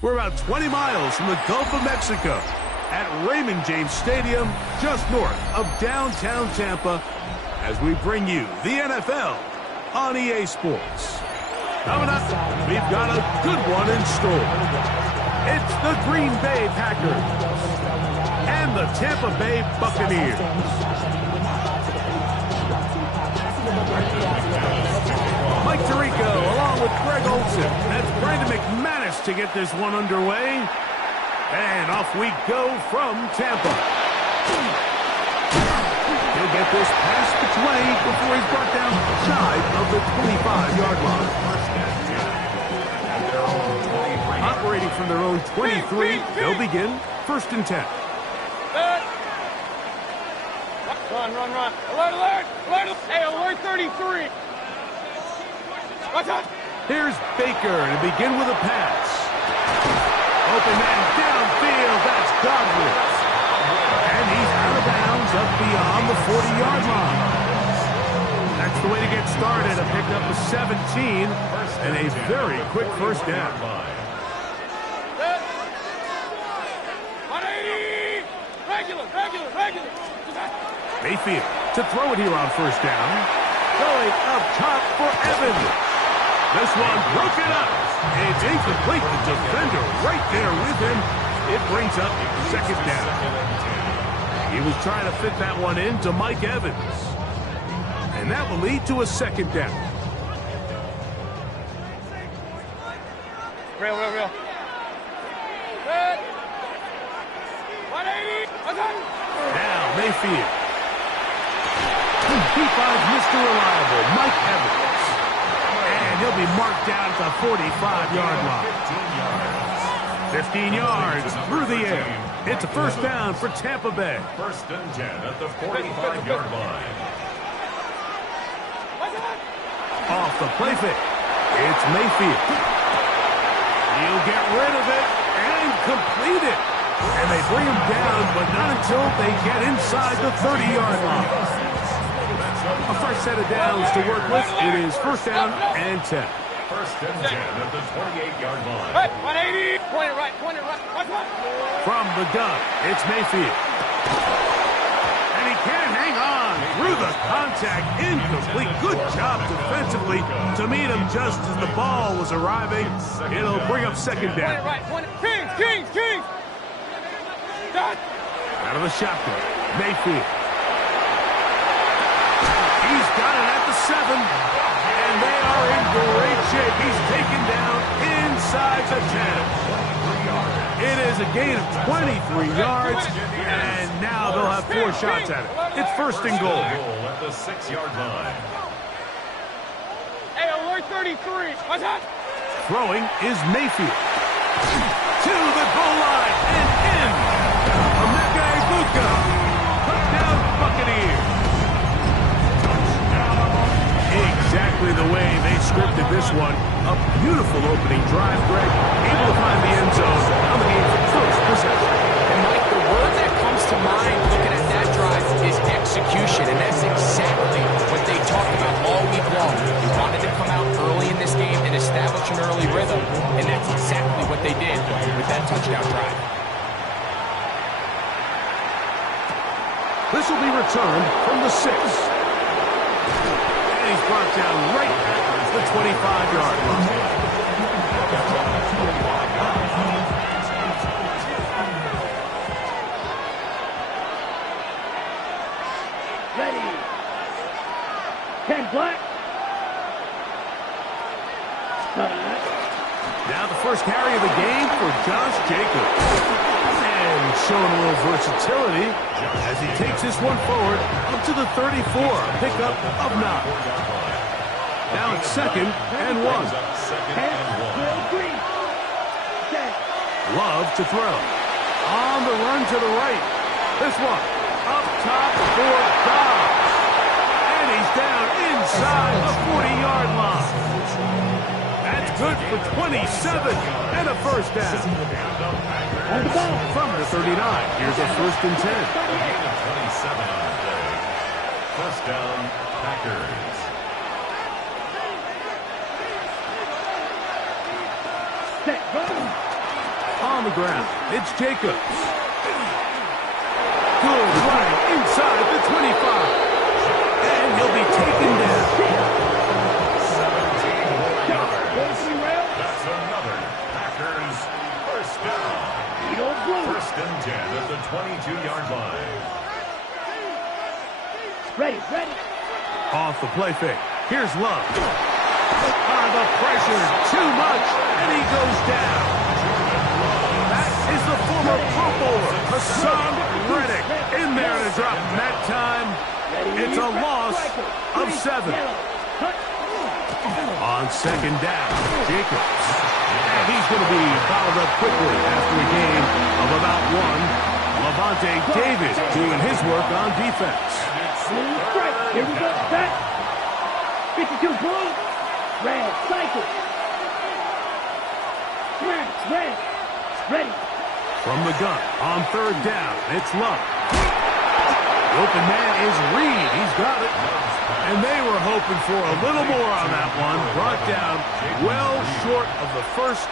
We're about 20 miles from the Gulf of Mexico at Raymond James Stadium, just north of downtown Tampa, as we bring you the NFL on EA Sports. Coming up, we've got a good one in store. It's the Green Bay Packers and the Tampa Bay Buccaneers. Mike Tirico along with Greg Olsen. That's Brandon McManus to get this one underway. And off we go from Tampa. He'll get this past the 20 before he's brought down shy of the 25-yard line. Operating from their own 23, they'll begin 1st and 10. Run. Alert. Hey, alert 33. Watch out. Here's Baker to begin with a pass. Open man downfield. That's Godwin. And he's out of bounds up beyond the 40-yard line. That's the way to get started. A pickup of 17 and a very quick first down. 180. Regular. Mayfield to throw it here on 1st down. Going up top for Evans. This one broken up. It's incomplete. The defender right there with him. It brings up 2nd down. He was trying to fit that one into Mike Evans. And that will lead to a 2nd down. Real. Good. 180. Now Mayfield. He finds Mr. Reliable, Mike Evans. And he'll be marked down at the 45-yard line. 15 yards through the air. It's a 1st down for Tampa Bay. 1st and 10 at the 45-yard line. Off the play fake. It's Mayfield. He'll get rid of it and complete it. And they bring him down, but not until they get inside the 30-yard line. A fresh set of downs to work with. It is 1st down and 10. 1st and 10 at the 28-yard line. Hey, 180. Point it right. Watch. From the gun, it's Mayfield. And he can't hang on through the contact. Incomplete. Good job defensively to meet him just as the ball was arriving. It'll bring up 2nd down. Point it right. Kings. Done. Out of the shotgun, Mayfield. He's got it at the 7, and they are in great shape. He's taken down inside the 10. It is a gain of 23 yards, and now they'll have 4 shots at it. It's 1st and goal. At the 6-yard line. Hey, alert 33. Watch out. Throwing is Mayfield. To the goal line and in. Emeka Egbuka. Touchdown Buccaneers. Exactly the way they scripted this one. A beautiful opening drive, Greg. Able to find the end zone on the game's 1st possession. And Mike, the word that comes to mind looking at that drive is execution. And that's exactly what they talked about all week long. They wanted to come out early in this game and establish an early rhythm. And that's exactly what they did with that touchdown drive. This will be returned from the 6. He's brought down right at the 25-yard line. Ready. 10 black. Now the first carry of the game for Josh Jacobs. And showing a little versatility as he takes this one forward up to the 34. Pickup of 9. Now it's 2nd and 1. Love to throw. On the run to the right. This one up top for Dobbs. And he's down inside the 40-yard line. That's good for 27 and a 1st down. From the 39, here's a 1st and 10. Gain of 27 on the play. 1st down, Packers. Set, run. the ground. It's Jacobs. Good running inside the 25. And he'll be taken down. 17 more yards. That's another Packers first down. First and 10 at the 22-yard line. Ready, ready. Off the play fake. Here's Love. The pressure, too much, and he goes down. That is the former Pro Bowler, Hassan Reddick, in there to drop him that time. It's a loss of 7. On second down, Jacobs. And he's going to be fouled up quickly after a gain of about 1. Levante David doing his work on defense. Here we go, set. 52 blue. Red, cycle. Smash, red. Ready. From the gun, on third down, it's Love. The open man is Reed. He's got it. And they were hoping for a little more on that one. Brought down well short of the first.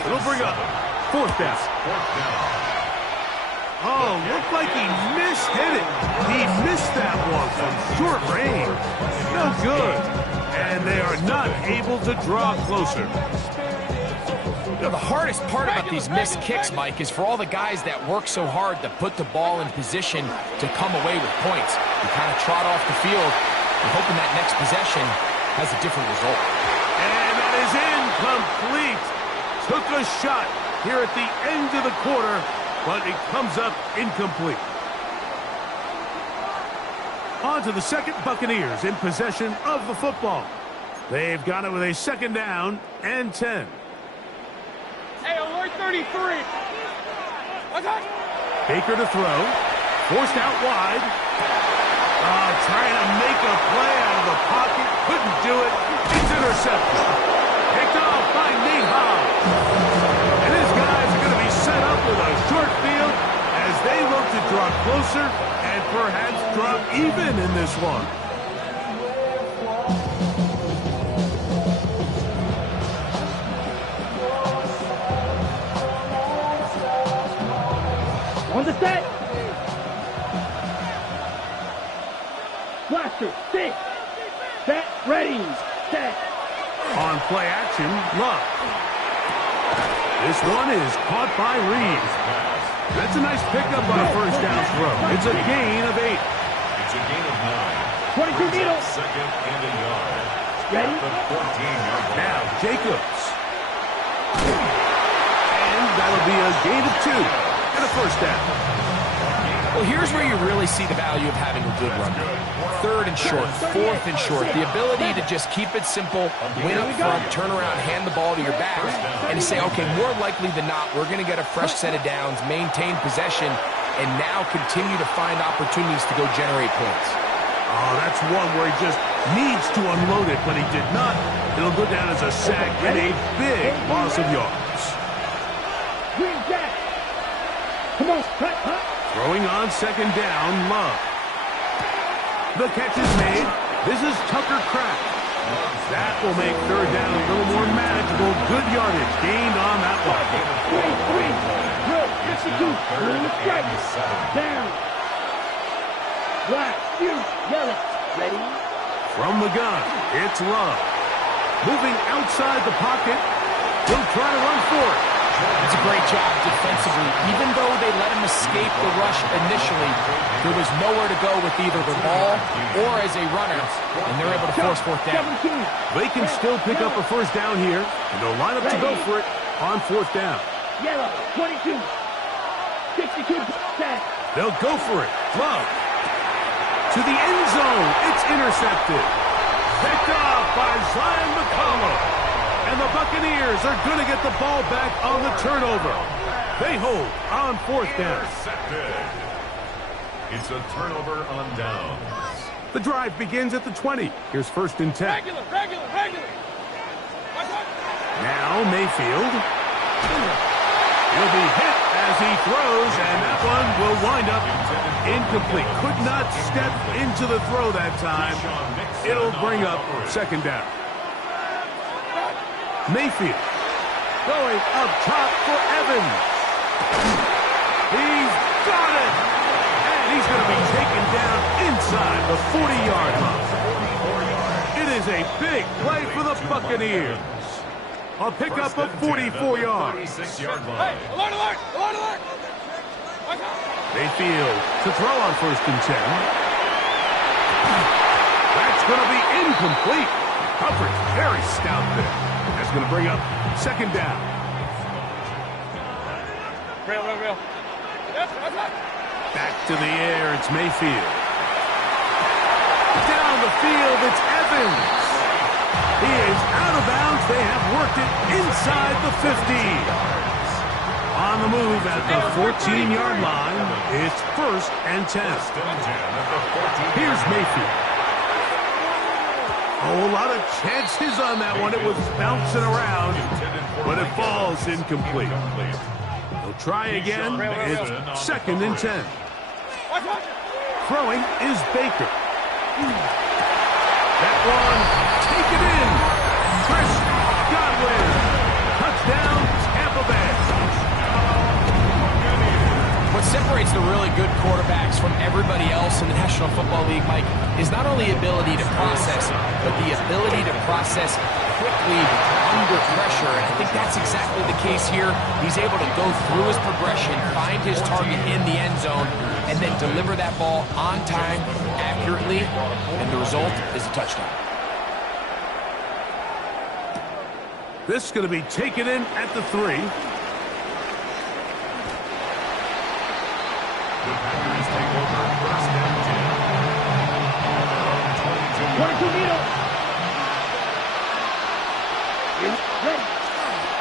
It'll bring up fourth down. Oh, looked like he hit it. He missed that one from short range. No good. And they are not able to draw closer. You know, the hardest part about these missed kicks, Mike, is for all the guys that work so hard to put the ball in position to come away with points. You kind of trot off the field, and hoping that next possession has a different result. And that is incomplete. Took a shot here at the end of the quarter, but it comes up incomplete. On to the second, Buccaneers in possession of the football. They've got it with a second down and 10. Hey, alert 33. Baker to throw. Forced out wide. Trying to make a play out of the pocket. Couldn't do it. It's intercepted. Picked off by Nate Hobbs. And his guys are going to be set up with a short field as they look to draw closer and perhaps drop even in this one. On the set. Blaster, 6. Set, ready, set. On play action, Love. This one is caught by Reed. That's a nice pickup on a first down throw. It's a gain of 8. It's a gain of 9. 22 needle. Second and a yard. Ready? The 14-yard line. Now, Jacobs. And that'll be a gain of 2 and a first down. Well, here's where you really see the value of having a good runner. Third and short, fourth and short. The ability to just keep it simple, win up front, turn around, hand the ball to your back, and to say, okay, more likely than not, we're going to get a fresh set of downs, maintain possession, and now continue to find opportunities to go generate points. Oh, that's one where he just needs to unload it, but he did not. It'll go down as a sack and a big loss of yards. Green jack. Come on, cut. Throwing on second down, Love. The catch is made. This is Tucker Kraft. That will make third down a little more manageable. Good yardage gained on that one. 3. Drill, 52. Blue strike. Down. Black, yellow. Ready? From the gun, it's Love. Moving outside the pocket. He'll try to run for it. It's a great job defensively. Even though they let him escape the rush initially, there was nowhere to go with either the ball or as a runner, and they're able to force fourth down. They can still pick up a first down here, and they'll line up to go for it on fourth down. Yellow, 22. 62. They'll go for it. Love. To the end zone. It's intercepted. Picked off by Zion McCollum. And the Buccaneers are going to get the ball back on the turnover. They hold on fourth down. Intercepted. It's a turnover on downs. The drive begins at the 20. Here's first and 10. Regular. Now Mayfield. He'll be hit as he throws, and that one will wind up incomplete. Could not step into the throw that time. It'll bring up second down. Mayfield going up top for Evans. He's got it! And he's going to be taken down inside the 40-yard line. It is a big play for the Buccaneers. A pickup of 44 yards. Hey, alert, alert, alert, alert! Mayfield to throw on 1st and 10. That's going to be incomplete. Coverage very stout there. That's going to bring up 2nd down. Real. Back to the air, it's Mayfield. Down the field, it's Evans. He is out of bounds. They have worked it inside the 50. On the move at the 14-yard line, it's 1st and 10. Here's Mayfield. A whole lot of chances on that one. It was bouncing around, but it falls incomplete. They'll try again. It's 2nd and 10. Throwing is Baker. That one, take it in. Chris Godwin. Touchdown, Tampa Bay. What separates the really good quarterbacks from everybody else in the National Football League, Mike, is not only ability to process, but the ability to process quickly under pressure. And I think that's exactly the case here. He's able to go through his progression, find his target in the end zone, and then deliver that ball on time, accurately, and the result is a touchdown. This is going to be taken in at the 3. The Packers take over 1st and 10. 22 meters. Ready.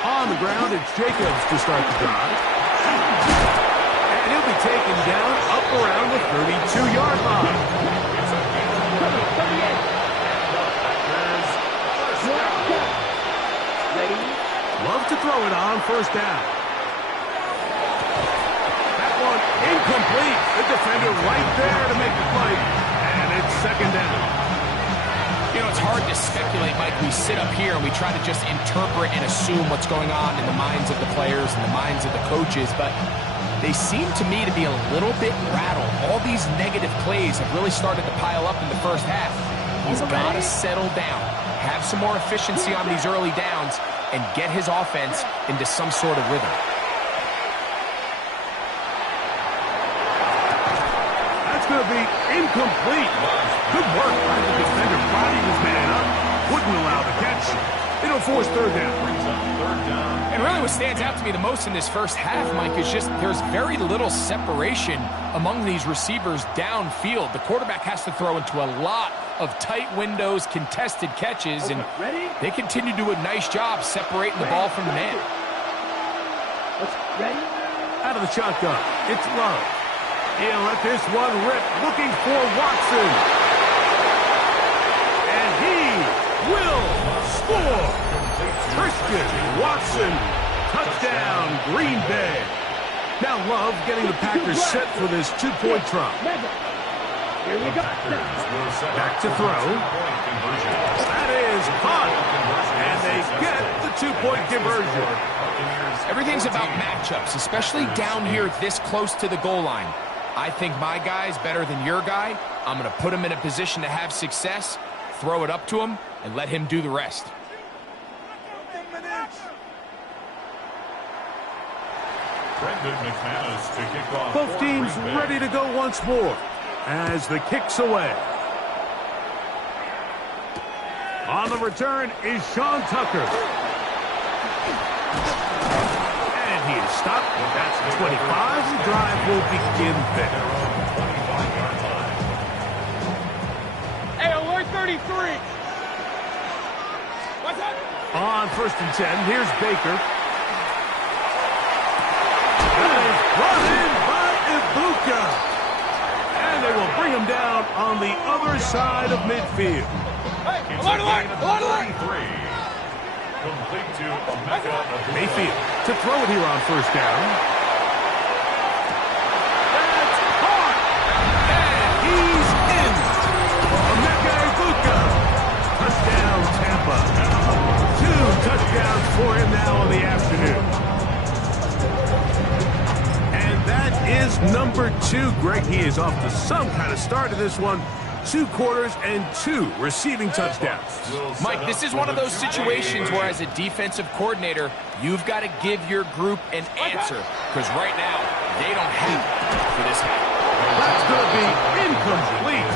On the ground, it's Jacobs to start the drive. And he'll be taken down up around the 32-yard line. Ready. Love to throw it on 1st down. That one incomplete. The defender right there to make the play. And it's 2nd down. You know, it's hard to speculate, Mike. We sit up here and we try to just interpret and assume what's going on in the minds of the players and the minds of the coaches, but they seem to me to be a little bit rattled. All these negative plays have really started to pile up in the first half. He's got to settle down, have some more efficiency on these early downs, and get his offense into some sort of rhythm. That's going to be incomplete. Good work by the defender. Body his man up. Wouldn't allow the catch. It'll force 3rd down. And really what stands out to me the most in this first half, Mike, is just there's very little separation among these receivers downfield. The quarterback has to throw into a lot of tight windows, contested catches, and they continue to do a nice job separating the ball from the man. Ready. Out of the shotgun, it's Love. He'll let this one rip, looking for Watson. And he will score. Christian Watson, touchdown, Green Bay. Now Love getting the Packers set for this 2-point try. Here we go. Back to throw. That is caught. And they get the 2-point conversion. Everything's about matchups, especially down here this close to the goal line. I think my guy's better than your guy. I'm going to put him in a position to have success, throw it up to him, and let him do the rest. Both teams ready to go once more as the kick's away. On the return is Sean Tucker. And he is stopped. That's 25. The drive will begin there. Hey, alert 33. What's up? On 1st and 10, here's Baker. That is brought in by Ibuka. And they will bring him down on the other side of midfield. Hey, alert, alert, alert, alert. Mayfield to throw it here on 1st down. That's caught. And he's in. Emeka Ibuka. Touchdown, Tampa. 2 touchdowns for him now in the afternoon. is number 2. Greg, he is off to some kind of start in this one. 2 quarters and 2 receiving touchdowns. Mike, this is one of those situations where as a defensive coordinator, you've got to give your group an answer. Because right now, they don't have it for this half. That's going to be incomplete.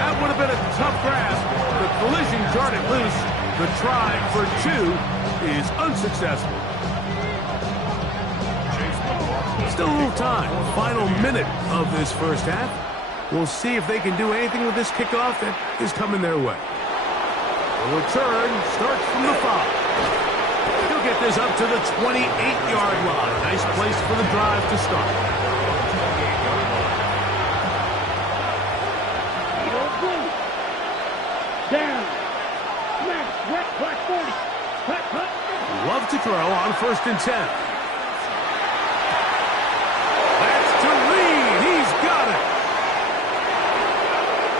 That would have been a tough grasp. The collision jarred it loose. The try for 2 is unsuccessful. Still a little time. Final minute of this first half. We'll see if they can do anything with this kickoff that is coming their way. The return starts from the 5. He'll get this up to the 28-yard line. Nice place for the drive to start. Down. Smash. Wet. Black 40. Cut. Love to throw on 1st and 10. That's to Reed. He's got it.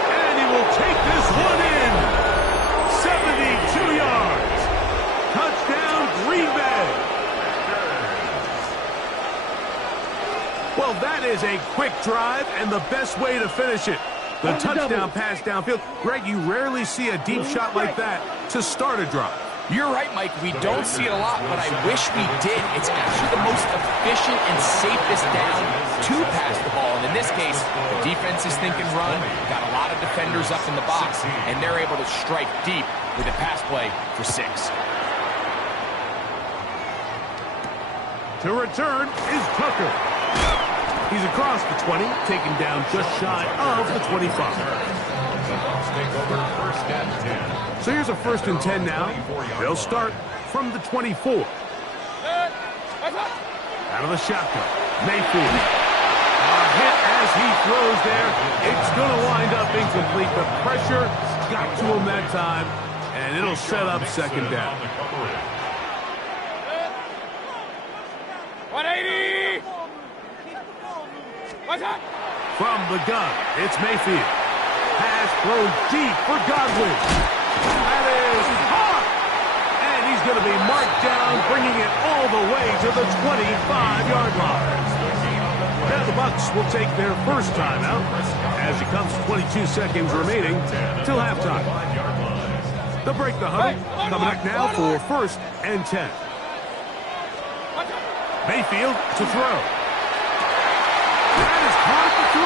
And he will take this one in. 72 yards. Touchdown, Green Bay. Well, that is a quick drive and the best way to finish it. The touchdown pass downfield. Greg, you rarely see a deep shot like that to start a drive. You're right, Mike. We don't see it a lot, but I wish we did. It's actually the most efficient and safest down to pass the ball. And in this case, the defense is thinking run, got a lot of defenders up in the box, and they're able to strike deep with a pass play for 6. To return is Tucker. He's across the 20, taken down just shy of the 25. So here's a 1st and 10 now. They'll start from the 24. Out of the shotgun, Mayfield. A hit as he throws there. It's going to wind up incomplete. The pressure got to him that time, and it'll set up 2nd down. 180! From the gun, it's Mayfield. Pass thrown deep for Godwin. That is caught! And he's going to be marked down, bringing it all the way to the 25-yard line. Now the Bucs will take their first timeout as it comes to 22 seconds remaining till halftime. They'll break the huddle. Coming up now for 1st and 10. Mayfield to throw. That is caught at the 3.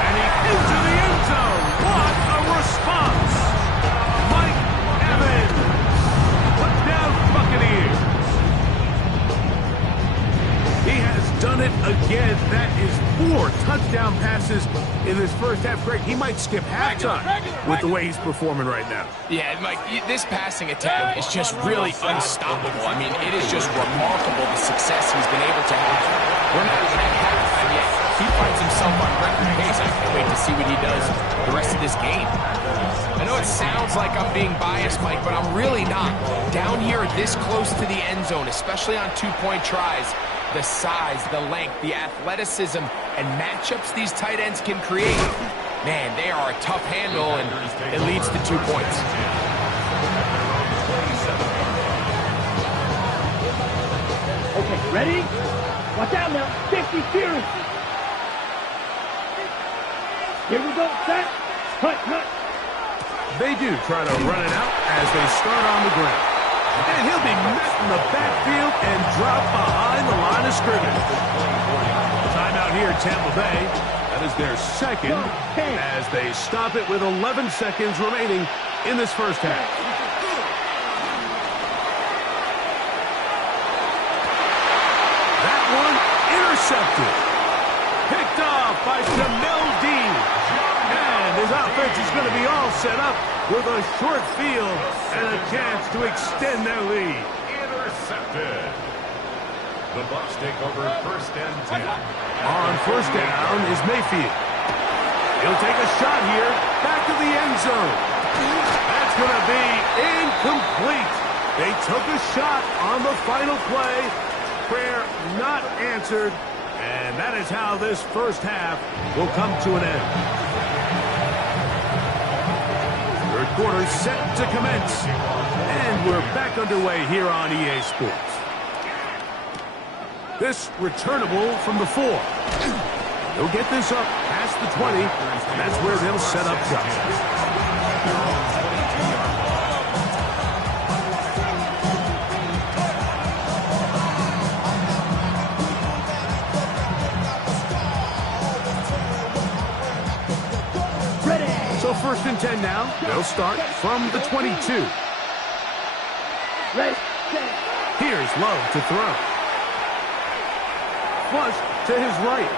And he's into the end zone. What a response. Mike Evans. Touchdown Buccaneers. He has done it again. That is 4 touchdown passes in this first half. Greg, he might skip halftime with the way he's performing right now. Yeah, Mike, this passing attack is just really unstoppable. I mean, it is just remarkable the success he's been able to have. We're not even at halftime yet. He finds himself on record pace. I can't wait to see what he does the rest of this game. I know it sounds like I'm being biased, Mike, but I'm really not. Down here this close to the end zone, especially on 2-point tries, the size, the length, the athleticism, and matchups these tight ends can create, man, they are a tough handle, and it leads to 2 points. Okay, ready? Watch out now. 50 series. Here we go. Set. Cut. They do try to run it out as they start on the ground. And he'll be met in the backfield and dropped behind the line of scrimmage. Timeout here, Tampa Bay. That is their 2nd as they stop it with 11 seconds remaining in this first half. That one intercepted. Picked off by Jamel Dean. And his offense is going to be all set up with a short field and a chance to extend their lead. Intercepted. The Bucs take over 1st and 10. On 1st down is Mayfield. He'll take a shot here. Back to the end zone. That's going to be incomplete. They took a shot on the final play. Prayer not answered. And that is how this first half will come to an end. Third quarter set to commence. And we're back underway here on EA Sports. This returnable from the 4. He'll get this up past the 20, and that's where they'll set up shop. So 1st and 10 now. They'll start from the 22. Here's Love to throw. Flush to his right.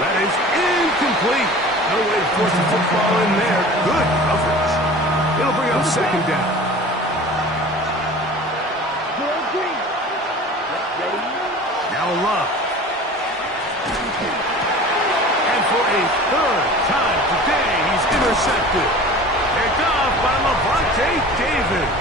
That is incomplete. No way to force the football in there. Good coverage. It'll bring up 2nd down. Now Love. And for a 3rd time today, he's intercepted. Picked off by Levante David.